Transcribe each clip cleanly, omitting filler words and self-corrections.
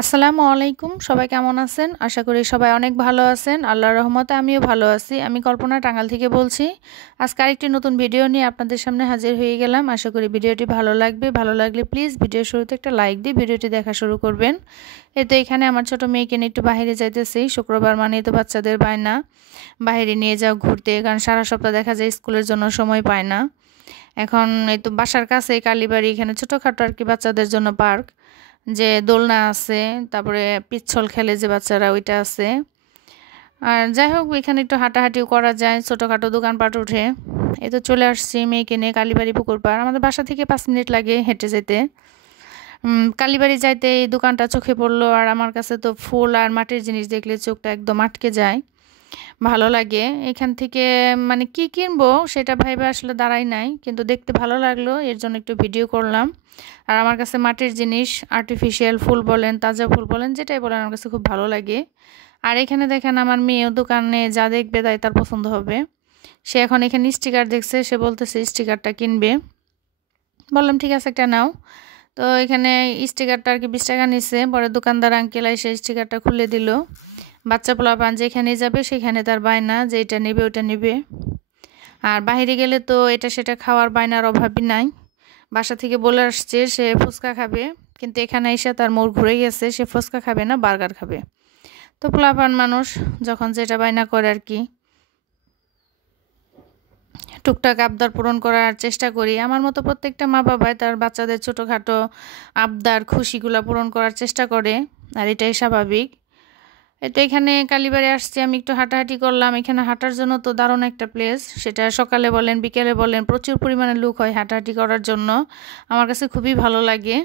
আসসালামু আলাইকুম। সবাই কেমন আছেন? আশা করি সবাই অনেক ভালো আছেন। আল্লাহর রহমতে আমিও ভালো আছি। আমি কল্পনা টাঙ্গাইল থেকে বলছি। আজকে আরেকটি নতুন ভিডিও নিয়ে আপনাদের সামনে হাজির হয়ে গেলাম। আশা করি ভিডিওটি ভালো লাগবে। ভালো লাগলে প্লিজ ভিডিওর শুরুতে একটা লাইক দিয়ে ভিডিওটি দেখা শুরু করবেন। তো এখানে আমার ছোট মেয়েকে নিয়ে একটু বাইরে যাইতেছি। শুক্রবার মানে তো বাচ্চাদের বায়না, বাইরে নিয়ে যাও ঘুরতে, কারণ সারা সপ্তাহ দেখা যায় স্কুলের জন্য সময় পায় না। এখন এই তো বাসার কাছে কালীবাড়ি, এখানে ছোটোখাটো আর কি বাচ্চাদের জন্য পার্ক, যে দোলনা আছে, তারপরে পিচ্ছল খেলে যে বাচ্চারা, ওইটা আছে। আর যাই হোক, এখানে একটু হাঁটাহাঁটিও করা যায়, ছোটোখাটো দোকানপাট উঠে। এই তো চলে আসছি মেয়েকে নিয়ে কালীবাড়ি পুকুর পাড়। আমাদের বাসা থেকে 5 মিনিট লাগে হেঁটে যেতে। কালীবাড়ি যাইতে এই দোকানটা চোখে পড়লো, আর আমার কাছে তো ফুল আর মাটির জিনিস দেখলে চোখটা একদম আটকে যায়, ভালো লাগে। এখান থেকে মানে কি কিনবো সেটা ভাইবে আসলে দাঁড়াই নাই, কিন্তু দেখতে ভালো লাগলো, এর জন্য একটু ভিডিও করলাম। আর আমার কাছে মাটির জিনিস, আর্টিফিশিয়াল ফুল বলেন, তাজা ফুল বলেন, যেটাই বলেন, আমার কাছে খুব ভালো লাগে। আর এখানে দেখেন আমার মেয়েও দোকানে যা দেখবে তাই তার পছন্দ হবে। সে এখন এখানে স্টিকার দেখছে, সে বলতেছে স্টিকারটা কিনবে। বললাম ঠিক আছে, একটা নাও। তো এখানে স্টিকারটা আর কি 20 টাকা নিচ্ছে। পরে দোকানদার আঙ্কেল এসে স্টিকারটা খুলে দিল। বাচ্চা পোলাপান যেখানে যাবে সেখানে তার বায়না যে এটা নেবে ওটা নেবে। আর বাইরে গেলে তো এটা সেটা খাওয়ার বায়নার অভাবই নাই। বাসা থেকে বলে আসছে সে ফুচকা খাবে, কিন্তু এখানে এসে তার মোড় ঘুরে গেছে, সে ফুচকা খাবে না, বার্গার খাবে। তো পোলাপান মানুষ যখন যেটা বায়না করে আর কি, টুকটাক আবদার পূরণ করার চেষ্টা করি। আমার মতো প্রত্যেকটা মা বাবাই তার বাচ্চাদের ছোটোখাটো আবদার খুশিগুলো পূরণ করার চেষ্টা করে, আর এটাই স্বাভাবিক। তো এখানে কালীবাড়ি আসছি, আমি একটু হাঁটাহাঁটি করলাম। এখানে হাঁটার জন্য তো দারুণ একটা প্লেস, সেটা সকালে বলেন বিকেলে বলেন প্রচুর পরিমাণে লোক হয় হাঁটাহাঁটি করার জন্য। আমার কাছে খুবই ভালো লাগে।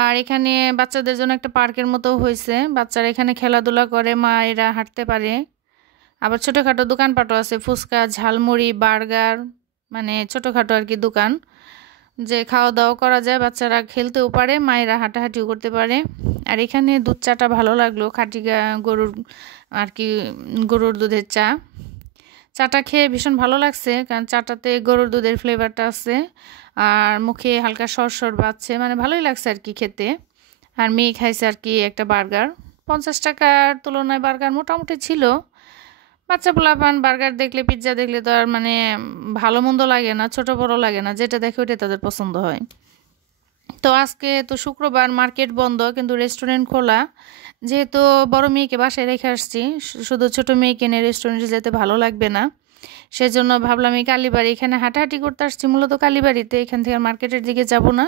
আর এখানে বাচ্চাদের জন্য একটা পার্কের মতো হয়েছে, বাচ্চারা এখানে খেলাধুলা করে, মায়েরা হাঁটতে পারে। আবার ছোটোখাটো দোকানপাটও আছে, ফুচকা, ঝালমুড়ি, বার্গার, মানে ছোটোখাটো আর কি দোকান, যে খাওয়া দাওয়া করা যায়, বাচ্চারা খেলতেও পারে, মায়েরা হাঁটাহাঁটিও করতে পারে। আর এখানে দুধ চাটা ভালো লাগলো, খাঁটি গরুর আর কি, গরুর দুধের চা। চাটা খেয়ে ভীষণ ভালো লাগছে, কারণ চাটাতে গরুর দুধের ফ্লেভারটা আছে, আর মুখে হালকা সরসর বাজছে, মানে ভালোই লাগছে আর কি খেতে। আর মেয়ে খাইছে আর কি একটা বার্গার। 50 টাকার তুলনায় বার্গার মোটামুটি ছিল। বাচ্চা পোলাপান বার্গার দেখলে, পিৎজা দেখলে তো আর মানে ভালো মন্দ লাগে না, ছোট বড় লাগে না, যেটা দেখে ওটা তাদের পছন্দ হয়। তো আজকে তো শুক্রবার, মার্কেট বন্ধ, কিন্তু রেস্টুরেন্ট খোলা। যেহেতু বড় মেয়েকে বাসায় রেখে আসছি, শুধু ছোট মেয়েকে নিয়ে রেস্টুরেন্টে যেতে ভালো লাগবে না, সেজন্য ভাবলাম এই কালীবাড়ি, এখানে হাঁটাহাঁটি করতে আসছি মূলত কালীবাড়িতে, এখান থেকে মার্কেটের দিকে যাব না।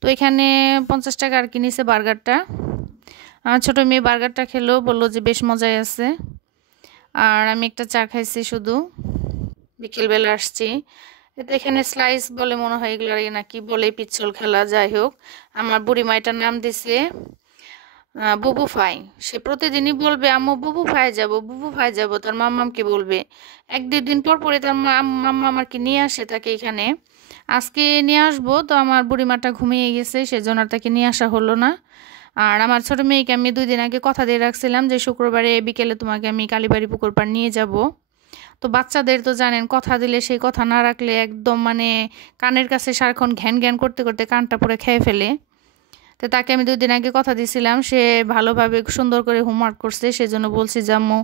তো এখানে 50 টাকা আর কি নিছে বার্গারটা। আমার ছোটো মেয়ে বার্গারটা খেলো, বললো যে বেশ মজাই আছে। আর আমি একটা চা খাইছি শুধু, বিকেলবেলা আসছি। এটা এখানে স্লাইস বলে মনে হয়, এগুলো নাকি বলে পিচ্ছল খেলা। যাই হোক, আমার বুড়িমা এটার নাম দিছে বুবু ফাই। সে প্রতিদিনই বলবে আম্মু বুবু ফাই যাব, বুবু ফাই যাব, তার মাম্মামকে বলবে। এক দুই দিন পর পরে তার মাম্মা আমাকে নিয়ে আসে তাকে এখানে। আজকে নিয়ে আসবো, তো আমার বুড়িমাটা ঘুমিয়ে গেছে, সেজন্য আর তাকে নিয়ে আসা হলো না। আর আমার ছোট মেয়েকে আমি 2 দিন আগে কথা দিয়ে রাখছিলাম যে শুক্রবারে বিকেলে তোমাকে আমি কালীবাড়ি পুকুর পাড় নিয়ে যাব। তো বাচ্চাদের তো জানেন, কথা দিলে সেই কথা না রাখলে একদম মানে কানের কাছে সারাক্ষণ ঘ্যান ঘ্যান করতে করতে কানটা পুরো খেয়ে ফেলে। তো তাকে আমি 2 দিন আগে কথা দিয়েছিলাম, সে ভালোভাবে সুন্দর করে হোমওয়ার্ক করছে, সেজন্য বলছি যে আম্মু,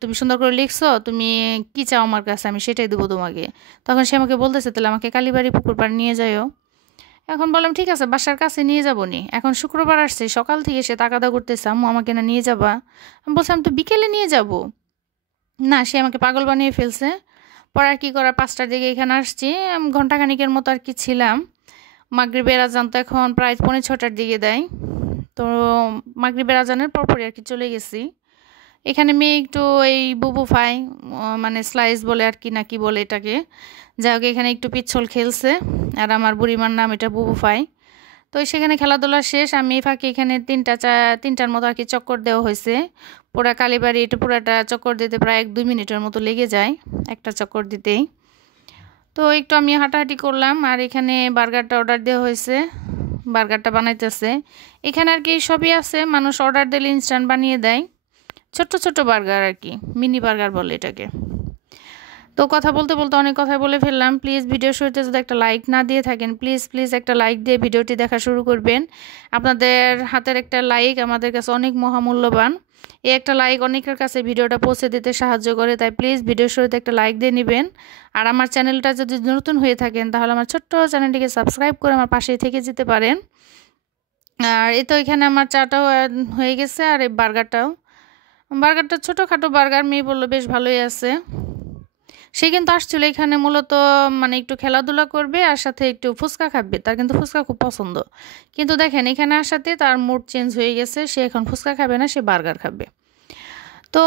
তুমি সুন্দর করে লিখছো, তুমি কি চাও আমার কাছে, আমি সেটাই দেবো তোমাকে। তখন সে আমাকে বলতেছে তাহলে আমাকে কালীবাড়ি পুকুর পাড় নিয়ে যাও। এখন বললাম ঠিক আছে, বাসার কাছে নিয়ে যাবো নি, এখন শুক্রবার আসছে, সকাল থেকে সে তাগাদা করতেছে আম্মু আমাকে না নিয়ে যাবা। আমি বলছিলাম তো বিকেলে নিয়ে যাব। না, সে আমাকে পাগল বানিয়ে ফেলছে। পরে আর কি করা, 5টার দিকে এখানে আসছি, ঘন্টাখানিকের মতো আর কি ছিলাম। মাগরিবের আজান তো এখন প্রায় 5:45টার দিকে দেয়। তো মাগরিবের আজানের পরপরই আর কি চলে গেছি। এখানে মেয়ে একটু এই বুবু ফাই, মানে স্লাইস বলে আর কি, না কি বলে এটাকে, যাই হোক, এখানে একটু পিচ্ছল খেলছে। আর আমার বুড়িমার নাম এটা বুবু ফাই। তো সেখানে খেলাধুলা শেষ, আমি এই ফাঁকে এখানে 3টার মতো আর কি চক্কর দেওয়া হয়েছে। পুরা কালীবাড়ি এটা পুরাটা চক্কর দিতে প্রায় 1-2 মিনিটের মতো লেগে যায়, একটা চক্কর দিতেই। তো একটু আমি হাঁটাহাঁটি করলাম, আর এখানে বার্গারটা অর্ডার দেওয়া হয়েছে, বার্গারটা বানাইতেছে। এখানে আর কি সবই আছে, মানুষ অর্ডার দিলে ইনস্ট্যান্ট বানিয়ে দেয়। ছোট্ট ছোট্ট বার্গার আর কি, মিনি বার্গার বলে এটাকে। তো কথা বলতে বলতে অনেক কথাই বলে ফেললাম। প্লিজ ভিডিও শুরুতে যদি একটা লাইক না দিয়ে থাকেন, প্লিজ একটা লাইক দিয়ে ভিডিওটি দেখা শুরু করবেন। আপনাদের হাতের একটা লাইক আমাদের কাছে অনেক মহামূল্যবান। এই একটা লাইক অনেকের কাছে ভিডিওটা পৌঁছে দিতে সাহায্য করে, তাই প্লিজ ভিডিও শুরুতে একটা লাইক দিয়ে নেবেন। আর আমার চ্যানেলটা যদি নতুন হয়ে থাকেন তাহলে আমার ছোট্ট চ্যানেলটিকে সাবস্ক্রাইব করে আমার পাশেই থেকে যেতে পারেন। আর এই তো এখানে আমার চাটাও হয়ে গেছে, আর এই বার্গারটা ছোটোখাটো বার্গার, মেয়ে বললো বেশ ভালোই আছে। সে কিন্তু আসছিল এখানে মূলত মানে একটু খেলাধুলা করবে আর সাথে একটু ফুচকা খাবে, তার কিন্তু ফুচকা খুব পছন্দ। কিন্তু দেখেন এখানে আসাতে তার মুড চেঞ্জ হয়ে গেছে, সে এখন ফুচকা খাবে না, সে বার্গার খাবে। তো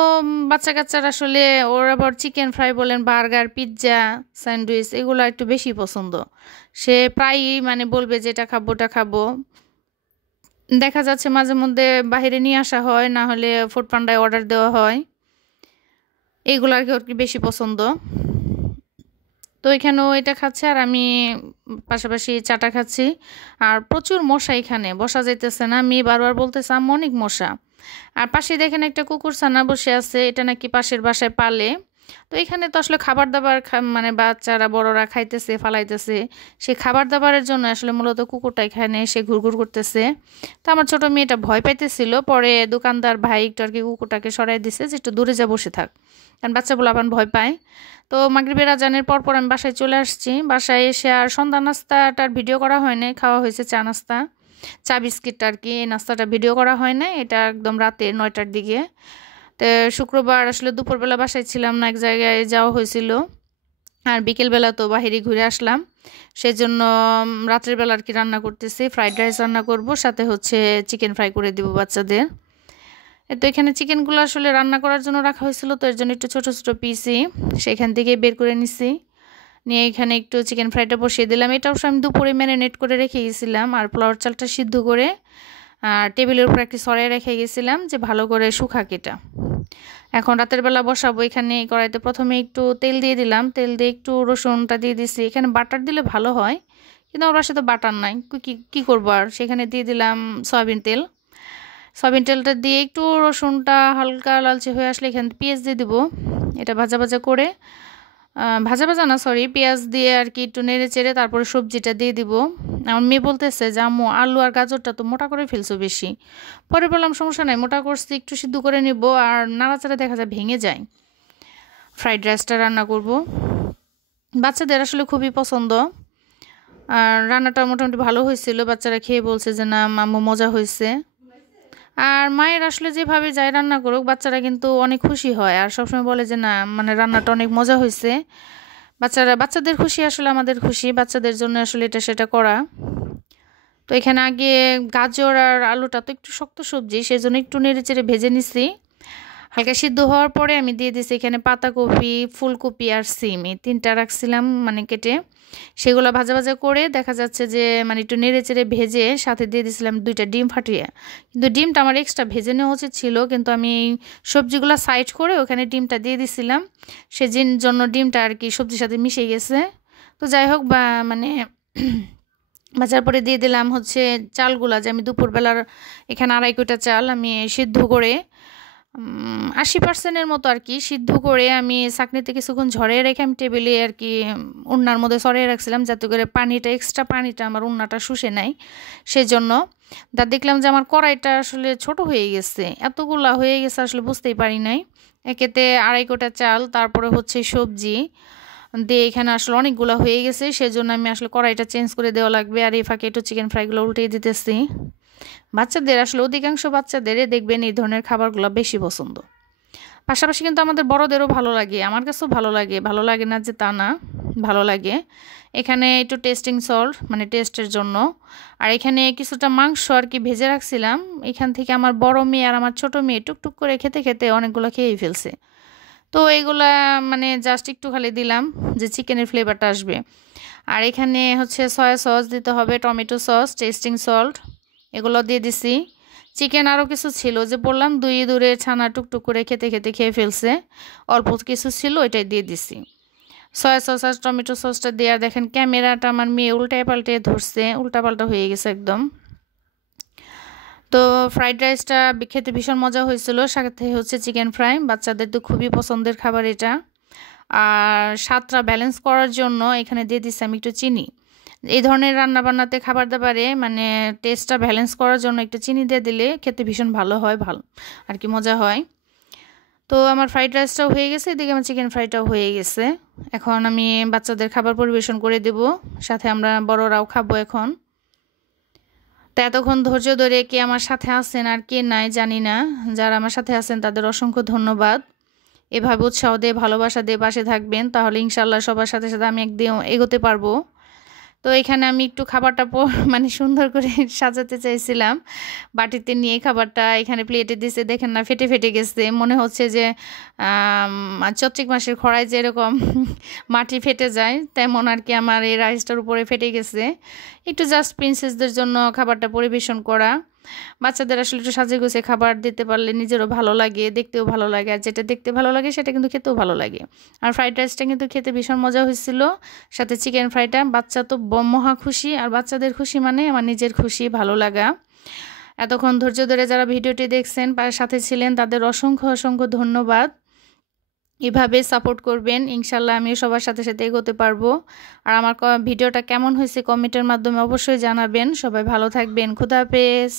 বাচ্চা কাচ্চারা আসলে ওর আবার চিকেন ফ্রাই বলেন, বার্গার, পিৎজা, স্যান্ডউইচ এগুলো একটু বেশি পছন্দ। সে প্রায়ই মানে বলবে যে এটা খাবো ওটা খাবো। দেখা যাচ্ছে মাঝে মধ্যে বাইরে নিয়ে আসা হয়, না হলে ফুড পান্ডায় অর্ডার দেওয়া হয়। এইগুলো আর কি ওর কি বেশি পছন্দ। তো এখানেও এটা খাচ্ছে আর আমি পাশাপাশি চাটা খাচ্ছি। আর প্রচুর মশা, এখানে বসা যাইতেছে না, মেয়ে বারবার বলতেছে আম্মু অনেক মশা। আর পাশে দেখেন একটা কুকুর ছানা বসে আছে, এটা নাকি পাশের বাসায় পালে। তো এখানে তো আসলে খাবার দাবার মানে বাচ্চারা বড়রা খাইতেছে ফালাইতেছে, সে খাবার দাবারের জন্য আসলে মূলত কুকুরটা এখানে এসে ঘুরঘুর করতেছে। তো আমার ছোট মেয়েটা ভয় পাইতেছিল, পরে দোকানদার ভাই একটু আর কি কুকুরটাকে সরাই দিছে যে একটু দূরে যা বসে থাক, কারণ বাচ্চাগুলো আবার ভয় পায়। তো মাগরিবের আজানের পর আমি বাসায় চলে আসছি। বাসায় এসে আর সন্ধ্যা নাস্তাটার ভিডিও করা হয়নি, খাওয়া হয়েছে চা নাস্তা, চা বিস্কিটটা আর কি। এই নাস্তাটা ভিডিও করা হয় না, এটা একদম রাতে 9টার দিকে। তো শুক্রবার আসলে দুপুরবেলা বাসায় ছিলাম না, এক জায়গায় যাওয়া হয়েছিল। আর বিকেলবেলা তো বাহিরে ঘুরে আসলাম, সেজন্য রাত্রের বেলা আর কি রান্না করতেছি, ফ্রাইড রাইস রান্না করব, সাথে হচ্ছে চিকেন ফ্রাই করে দিব বাচ্চাদের। তো এখানে চিকেনগুলো আসলে রান্না করার জন্য রাখা হয়েছিল, তো এর জন্য একটু ছোটো ছোটো পিসি সেখান থেকে বের করে নিছি। নিয়ে এখানে একটু চিকেন ফ্রাইটা বসিয়ে দিলাম। এটা অবশ্য আমি দুপুরে ম্যারিনেট করে রেখে গেছিলাম, আর পোলাওর চালটা সিদ্ধ করে আর টেবিলের উপর একটি সরাই রেখে গেছিলাম যে ভালো করে শুকাক এটা। এখন রাতের বেলা বসাবো। এখানে কড়াইতে প্রথমে একটু তেল দিয়ে দিলাম, তেল দিয়ে একটু রসুনটা দিয়ে দিছি। এখানে বাটার দিলে ভালো হয়, কিন্তু আমার বাসায় তো বাটার নাই, কী করবো আর। সেখানে দিয়ে দিলাম সয়াবিন তেলটা দিয়ে একটু রসুনটা হালকা লালচে হয়ে আসলে এখানে পেঁয়াজ দিয়ে দিব। এটা ভাজা ভাজা করে ভাজা না সরি, পেঁয়াজ দিয়ে আর কি একটু নেড়ে চেড়ে তারপরে সবজিটা দিয়ে দিব। আমার মেয়ে বলতেছে যে আম্মু আলু আর গাজরটা তো মোটা করে ফেলছো বেশি। পরে বললাম সমস্যা নাই, মোটা করছি, একটু সিদ্ধ করে নিব, আর নাড়াচাড়া দেখা যায় ভেঙে যায়। ফ্রাইড রাইসটা রান্না করব, বাচ্চাদের আসলে খুবই পছন্দ। আর রান্নাটা মোটামুটি ভালো হয়েছিল, বাচ্চারা খেয়ে বলছে যে না আম্মু মজা হয়েছে। আর মায়ের আসলে যেভাবে যাই রান্না করুক বাচ্চারা কিন্তু অনেক খুশি হয়, আর সবসময় বলে যে না মানে রান্নাটা অনেক মজা হয়েছে। বাচ্চাদের খুশি আসলে আমাদের খুশি, বাচ্চাদের জন্য আসলে এটা সেটা করা। তো এখানে আগে গাজর আর আলুটা তো একটু শক্ত সবজি, সেজন্য একটু নেড়ে চেড়ে ভেজে নিছি। হালকা সিদ্ধ হওয়ার পরে আমি দিয়ে দিছি এখানে পাতাকপি, ফুলকপি আর সিম, এই 3টা রাখছিলাম মানে কেটে। সেগুলো ভাজা ভাজা করে দেখা যাচ্ছে যে মানে একটু নেড়ে চেড়ে ভেজে সাথে দিয়ে দিয়েছিলাম 2টা ডিম ফাটিয়ে। কিন্তু ডিমটা আমার এক্সট্রা ভেজে নেওয়া উচিত ছিল, কিন্তু আমি সবজিগুলো সাইড করে ওখানে ডিমটা দিয়ে দিছিলাম, জন্য ডিমটা আর কি সবজির সাথে মিশে গেছে। তো যাই হোক মানে ভাজার পরে দিয়ে দিলাম হচ্ছে চালগুলা, যে আমি দুপুরবেলার এখানে 2.5 কোটা চাল আমি সিদ্ধ করে 80%-এর মতো আর কি সিদ্ধ করে আমি ছাঁকনিতে কিছুক্ষণ ঝরিয়ে রেখে আমি টেবিলে আর কি উন্নার মধ্যে সরিয়ে রাখছিলাম, যাতে করে এক্সট্রা পানিটা আমার উন্নাটা শুষে নেয়। সেজন্য দেখলাম যে আমার কড়াইটা আসলে ছোট হয়ে গেছে, এতগুলা হয়ে গেছে আসলে বুঝতেই পারি নাই। একেতে 2.5 কোটা চাল, তারপরে হচ্ছে সবজি দিয়ে এখানে আসলে অনেকগুলো হয়ে গেছে, সেজন্য আমি আসলে কড়াইটা চেঞ্জ করে দেওয়া লাগবে। আর এই ফাঁকে একটু চিকেন ফ্রাইগুলো উল্টে দিতেছি। বাচ্চাদের আসলে অধিকাংশ বাচ্চাদেরই দেখবেন এই ধরনের খাবারগুলো বেশি পছন্দ। পাশাপাশি কিন্তু আমাদের বড়দেরও ভালো লাগে, আমার কাছেও ভালো লাগে না যে তা না, ভালো লাগে। এখানে একটু টেস্টিং সল্ট মানে টেস্টের জন্য, আর এখানে কিছুটা মাংস আর কি ভেজে রাখছিলাম। এখান থেকে আমার বড় মেয়ে আর আমার ছোট মেয়ে টুকটুক করে খেতে খেতে অনেকগুলো খেয়েই ফেলছে। তো এইগুলা মানে জাস্ট একটু খালি দিলাম যে চিকেনের ফ্লেভারটা আসবে। আর এখানে হচ্ছে সয়া সস দিতে হবে, টমেটো সস, টেস্টিং সল্ট এগুলো দিয়ে দিছি। চিকেন আরও কিছু ছিল, যে বললাম দূরে ছানা টুকটুক করে খেতে খেতে খেয়ে ফেলছে, অল্প কিছু ছিল ওইটাই দিয়ে দিছি। সয়া সস আর টমেটো সসটা দিয়ে, আর দেখেন ক্যামেরাটা আমার মেয়ে উল্টায় পাল্টে ধরছে, উল্টাপাল্টা হয়ে গেছে একদম। তো ফ্রাইড রাইসটা খেতে ভীষণ মজা হয়েছিল, সাথে হচ্ছে চিকেন ফ্রাই, বাচ্চাদের তো খুবই পছন্দের খাবার এটা। আর স্বাদটা ব্যালেন্স করার জন্য এখানে দিয়ে দিচ্ছি আমি একটু চিনি। এই ধরনের রান্নাবান্নাতে খাবার দাবারে মানে টেস্টটা ব্যালেন্স করার জন্য একটু চিনি দিয়ে দিলে খেতে ভীষণ ভালো হয়, ভালো আর কি মজা হয়। তো আমার ফ্রাইড রাইসটাও হয়ে গেছে, এদিকে আমার চিকেন ফ্রাইটাও হয়ে গেছে। এখন আমি বাচ্চাদের খাবার পরিবেশন করে দেব, সাথে আমরা বড়রাও খাবো এখন। তো এতক্ষণ ধৈর্য ধরে কে আমার সাথে আছেন আর কে নাই জানি না, যারা আমার সাথে আছেন তাদের অসংখ্য ধন্যবাদ। এভাবে উৎসাহ দিয়ে ভালোবাসা দিয়ে পাশে থাকবেন, তাহলে ইনশাল্লাহ সবার সাথে সাথে আমি একদিন এগোতে পারবো। তো এখানে আমি একটু খাবারটা মানে সুন্দর করে সাজাতে চাইছিলাম, বাটিতে নিয়ে খাবারটা এখানে প্লেটে দিছে, দেখেন না ফেটে ফেটে গেছে, মনে হচ্ছে যে চৈত্রিক মাসের খরায় যেরকম মাটি ফেটে যায় তেমন আর কি আমার এই রাইসটার উপরে ফেটে গেছে। একটু জাস্ট প্রিন্সেসদের জন্য খাবারটা পরিবেশন করা। বাচ্চাদের আসলে একটু সাজে গুছিয়ে খাবার দিতে পারলে নিজেরও ভালো লাগে, দেখতেও ভালো লাগে, আর যেটা দেখতে ভালো লাগে সেটা কিন্তু খেতেও ভালো লাগে। আর ফ্রাইড রাইসটা কিন্তু খেতে ভীষণ মজা হয়েছিল, সাথে চিকেন ফ্রাইটা। বাচ্চা তো মহা খুশি, আর বাচ্চাদের খুশি মানে আমার নিজের খুশি, ভালো লাগা। এতক্ষণ ধৈর্য ধরে যারা ভিডিওটি দেখছেন সাথে ছিলেন তাদের অসংখ্য অসংখ্য ধন্যবাদ। এভাবে সাপোর্ট করবেন, ইনশাল্লাহ আমিও সবার সাথে সাথে এগোতে পারবো। আর আমার ভিডিওটা কেমন হয়েছে কমেন্টের মাধ্যমে অবশ্যই জানাবেন। সবাই ভালো থাকবেন, খুদা হাফেজ।